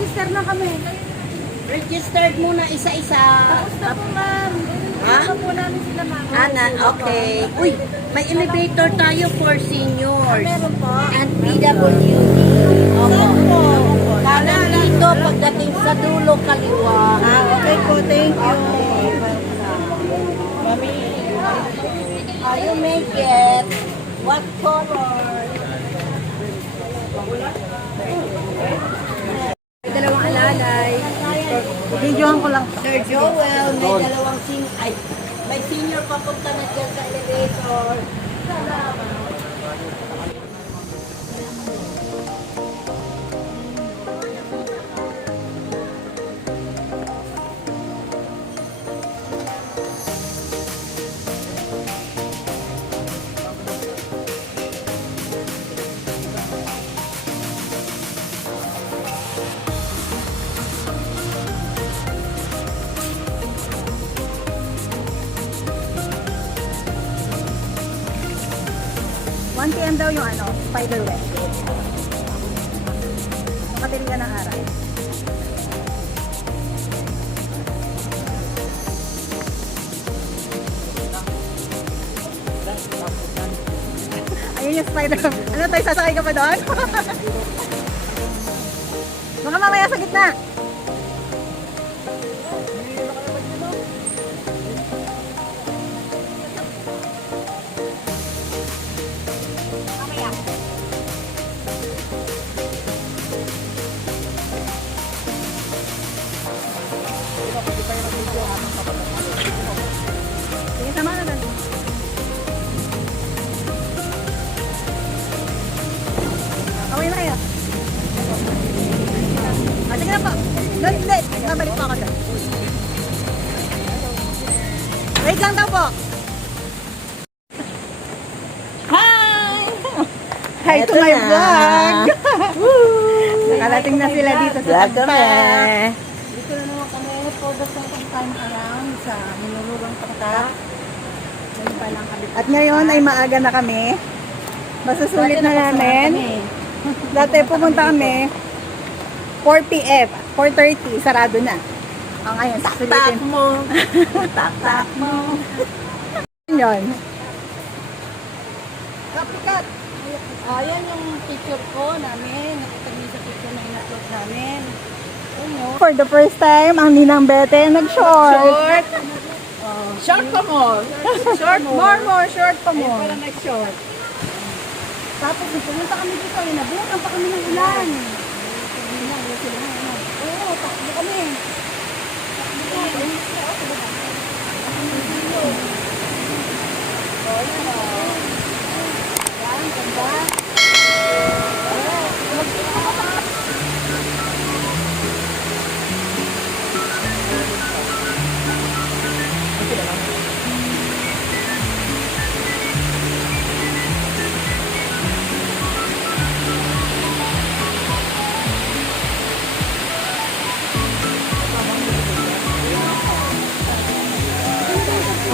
Nag-register na kami. Registered muna isa-isa. Tapos na po, ma'am. Ha? Ano po namin sila, ma'am? Okay. Uy, may elevator tayo for seniors. Meron po. And PWD. Opo. Kanan dito pagdating sa dulo kaliwa. Okay po, thank you. Mami, you may get what color? May dalawang alalay. Videohan ko lang. Sir Joel, may dalawang may senior papunta na dyan sa elevator. Salamat. PM daw yung spider web. Makatili ka ng araw. Ayun yung spider web. Ano tayo, sasakay ka pa doon? Baka mamaya sa gitna. Sige, sama na doon. Away na kayo. Sige na po. Doon, hindi. Babalik po ako doon. Wait lang daw po. Hi! Hi to my vlog! Nakalating na sila dito sa Tagpa. Dito na naman kami for the second time around sa Minulugang Patak. At ngayon ay maaga na kami. Masusulit na namin. Dati pumunta kami 4 p.m. 4:30, sarado na. Ngayon, susulitin. Tak mo. Tak mo. Yun. Kapikat. Ayan yung picture ko namin. Nakatagli sa picture na in-upload namin. For the first time, ang Ninang Bete nag-short. Short pa mo. Short, more, short pa mo. Wala nag-short. Tapos, pumunta kami dito, nabutan pa kami ng ulan. Oo, takbo kami. Yan, ganda.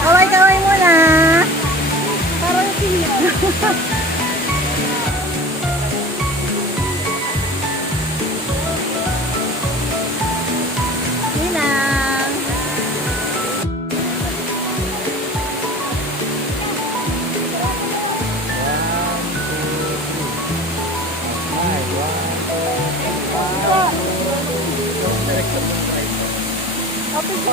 Kaway-kaway muna. Parang senior. Ninang. Okay po.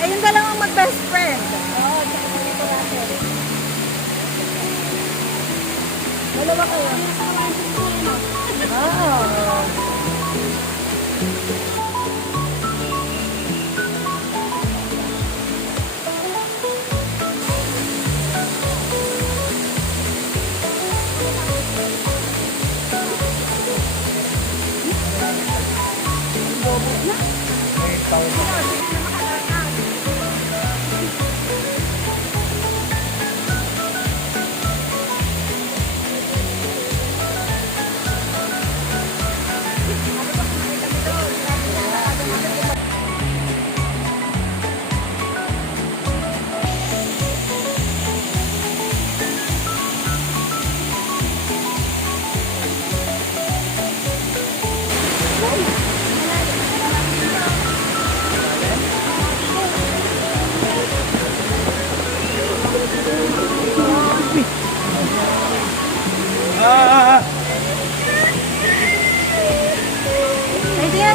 Ayun dalawang mag-best friend. Oo, tsaka sa dito natin. Dalawa kayo. Oo.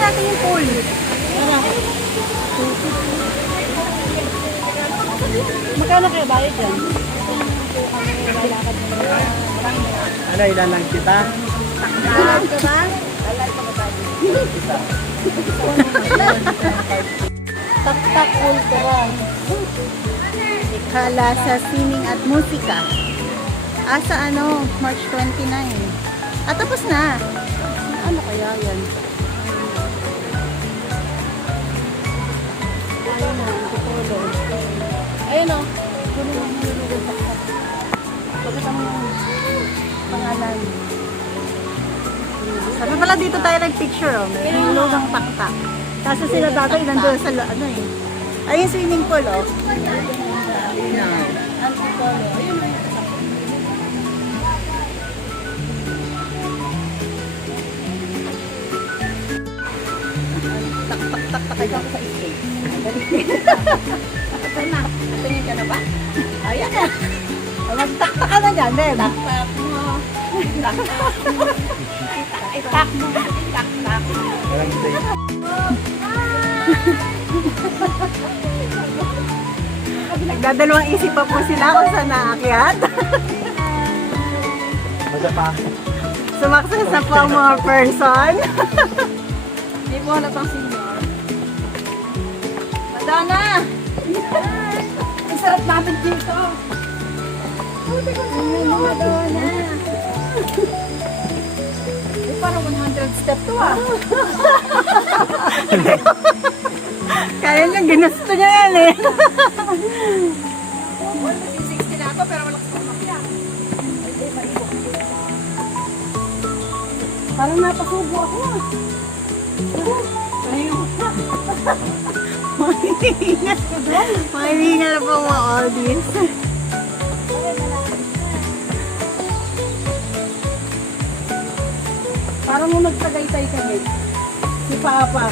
natin yung pool. Magkano kayo bayad dyan? Ano, ilalang kita? Alam ka ba? Tak-tak Ultron. Ikala sa sining at musika. Asa ano, March 29. At tapos na. Ano kaya yan? Ayun o, Antipolo. Ayun o. Puno ng nilulugod tak-tak. Bakit ang pangalan? Sabi pala dito tayo nag-picture oh. May ilog ng tak-tak. Kaso sila dati nandun sa ano eh. Ayun swimming pool oh. Antipolo. Ayun o. Tak-tak-tak ikaw sa escape. Ito na. Tingin ka na ba? Ayan na. Magtaktak ka na dyan, Ben. Tak mo. Tak mo. Tak mo. Tak. Walang safe. Nagdadalawang isip pa po sila kung saan naakyat. Madapa. Sumakses na po ang mga person. Hindi po halatang senior. Madonna! Ang sarap natin dito. Madonna! Parang 100 step to ah. Kaya niya, ginusto niya yan eh. 60 na ako pero malakas pa umakyat. Parang napasubo ako ah. Mahihinga na po mga audience. Parang nung nagtagaytay kami, si Papa,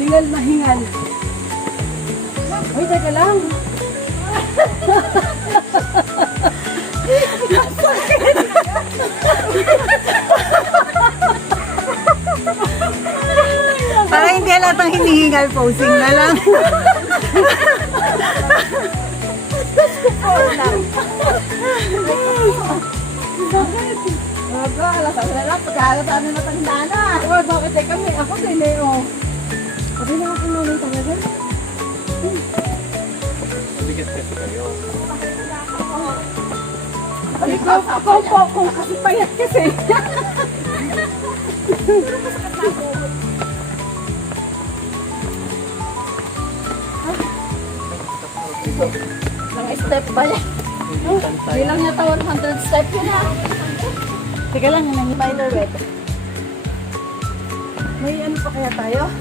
hingal na hingal. Ay, teka lang. Parang hindi halatang hinihingal, posing na lang. Bago, alas na lang, pagkakataan na natanda na. Oh, bakit eh kami? Ako din eh, oh. Sabi na ako nung talaga. Bigat kasi kayo. Ikaw po, kung kasi payat kasi. Mga step ba yan? Bilang niya tawon 100 step yun ha. Teka lang, nang spider web. May ano pa kaya tayo?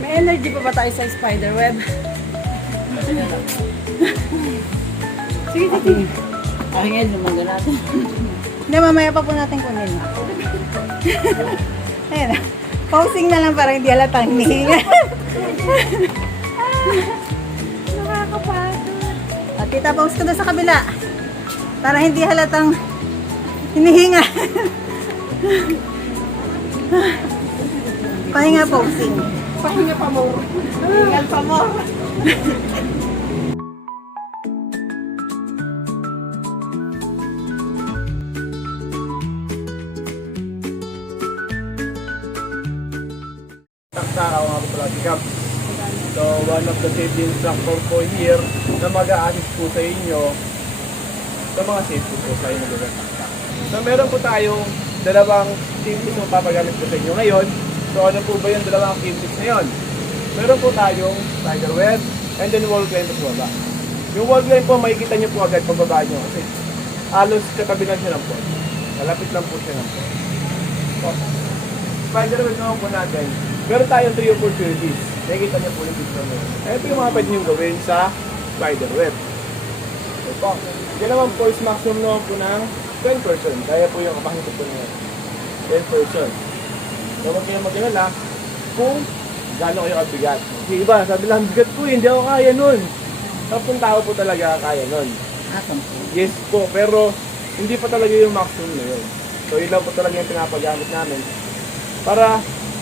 May energy pa ba tayo sa spider web? Sige, sige. Ay, ngayon, lumaga natin. Hindi, mamaya pa po natin kunin. Ayan na. Pausing na lang para hindi halatang hinihinga. Nakakapagod. At tita, pause ko doon sa kabila. Para hindi halatang hinihinga. Pahinga pausing. Pahinga pa mo. Hingal pa mo. Taktaka ako nga po pala si Cap. So, one of the safety instructor po here na mag-a-assist po sa inyo sa mga safety po sa inyo mga taktak. So, meron po tayong dalawang team tips na papagamit po sa inyo ngayon. So, ano po ba yung dalawang team tips na yun? Meron po tayong spider web and then wall climb po baba. Yung wall climb po, makikita nyo po agad pababa nyo kasi halos katabi lang siya ng pod. Malapit lang po siya ng pod. So, spider web naman po natin. Meron tayong 3 opportunities. Nakikita niyo po yung picture mo. Ito yung mga pwede nyo gawin sa spider web. So po, yan naman po is maximum naman po ng 10%. Kaya po yung kapakita po niya. 10%. So huwag kayong mag-alala kung gano'n kayo kabigat. Kasi iba, sabi lang, bigat po, hindi ako kaya nun. Tapos tao po talaga kaya nun. Yes po, pero hindi pa talaga yung maximum na yun. So yun lang po talaga yung pinapagamit namin para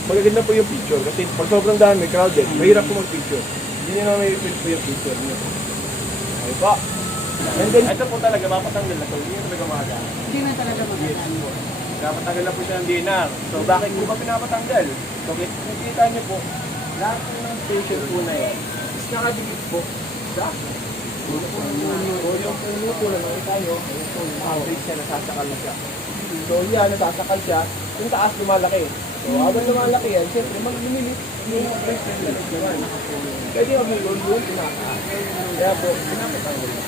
magaganda po yung picture. Kasi pag sobrang dami, crowded, mahirap po mag-picture. Hindi nyo na may po yung picture nyo. Okay po. And then, ito po talaga, mapatanggal na to. Hindi nyo talaga magagamit. Hindi na talaga magagamit. Pinapatanggal na po siya ng DNR. So, bakit po ba pinapatanggal? So, nakikita nyo po, lahat po ng station po na yan is nakadikit po sa puno po ng puno. So, yung puno po na nakita nyo, yung puno, nakabalik siya, nasasakal na siya. So, yan, nasasakal siya, yung taas lumalaki. So, habang lumalaki yan, siyempre, mag-lumilit yung mga press na naman. Pwede mag-lumilit yung pinakaas. Kaya po, pinapatanggal na.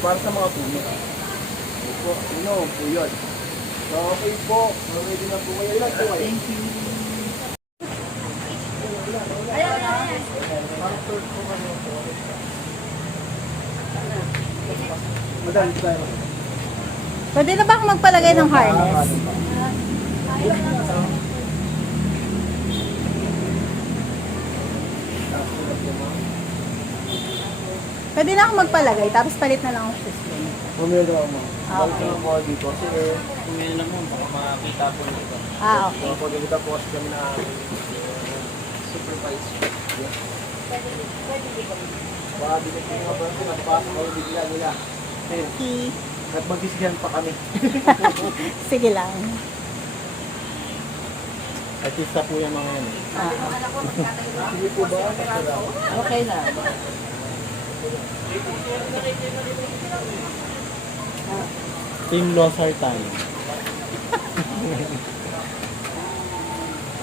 Para sa mga puno. Po, puno po yun. So, okay po. Ready na po kayo. Ilan po kayo? Thank you. Madali tayo. Pwede na ba akong magpalagay ng harness? Pwede na akong magpalagay, tapos palit na lang ang system. Bumili ako mo. Ah, Balik okay. na po dito. Kasi, bumili na mo. Baka makakita po nito. Ah, okay. So, pagkakita po kasi kami na supervise. Yes. Baka binig ko mga branso, nagpasok ko bigla nila. Okay. At magsisihan pa kami. Sige lang. Artista po yung mga yan. Ah, Sige po ba? okay na. Team Losar tayo.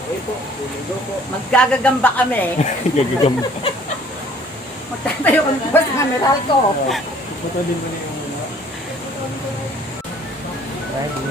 Okay po, tumigo po. Magkagagamba kami. Gagagamba. Magtatayo kami po sa kameral ko. Pupunta din mo na yung muna. Ready?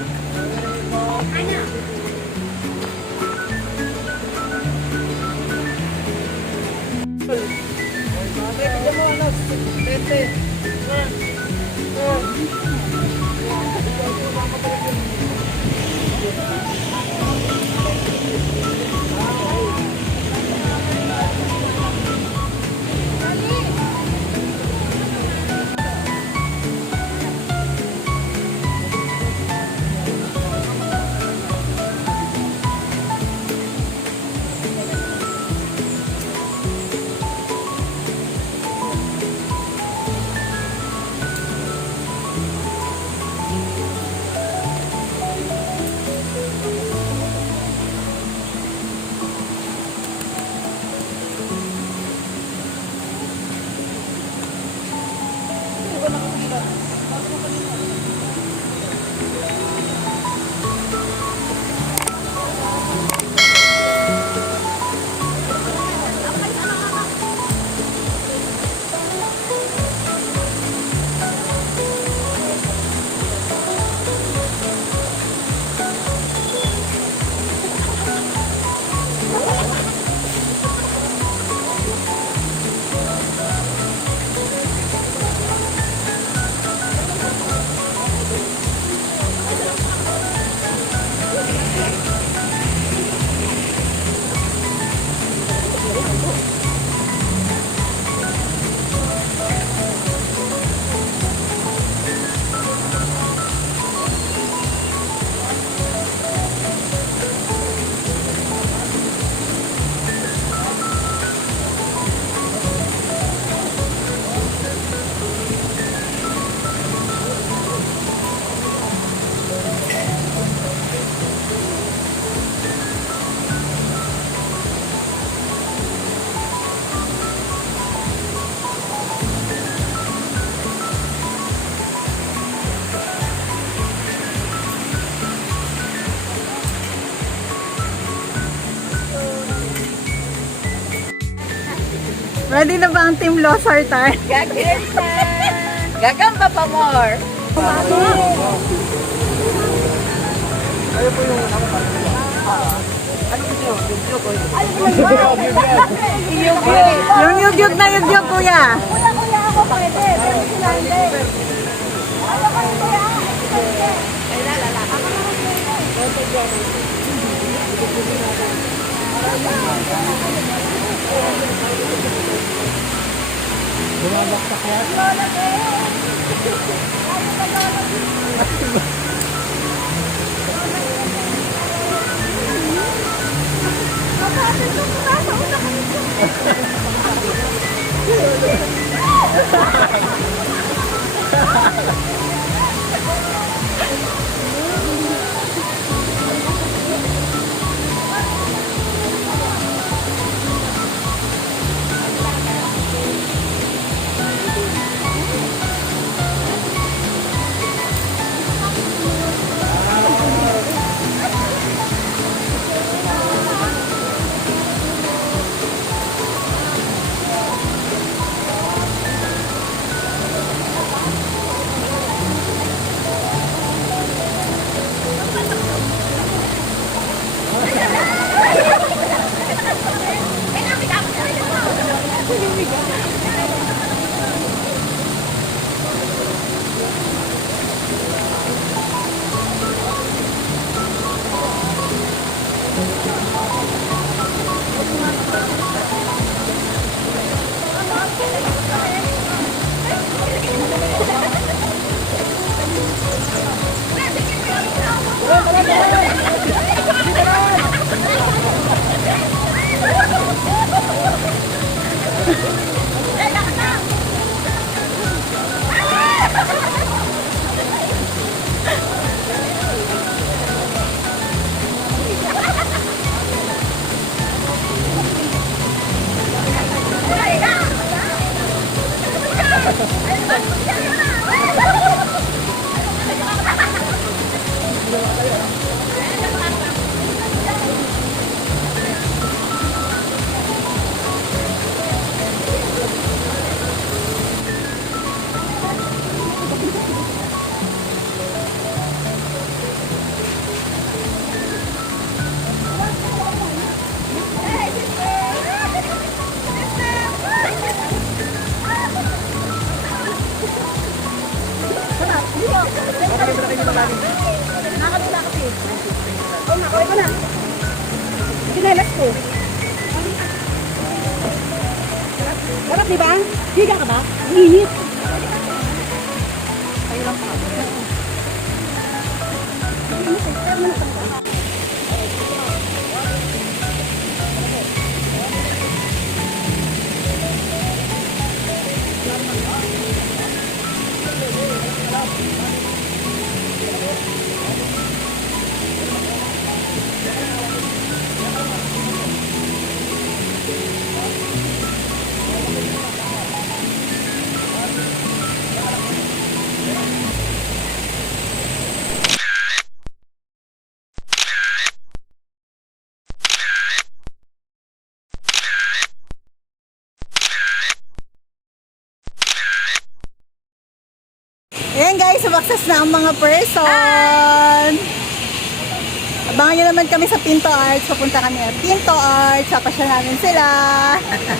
Ready na ba ang Team Losar tayo? Gagamba pa more. Ano po yung Yung yugyug na yugyug, kuya. Oh. Sarap, di ba? Higa ka ba? Ang init. Ayan guys, sumakses na ang mga person. Abangan nyo naman kami sa Pinto Arts. Papunta kami at Pinto Arts. Papasya namin sila.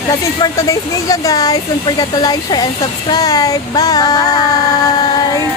That's it for today's video guys. Don't forget to like, share, and subscribe. Bye!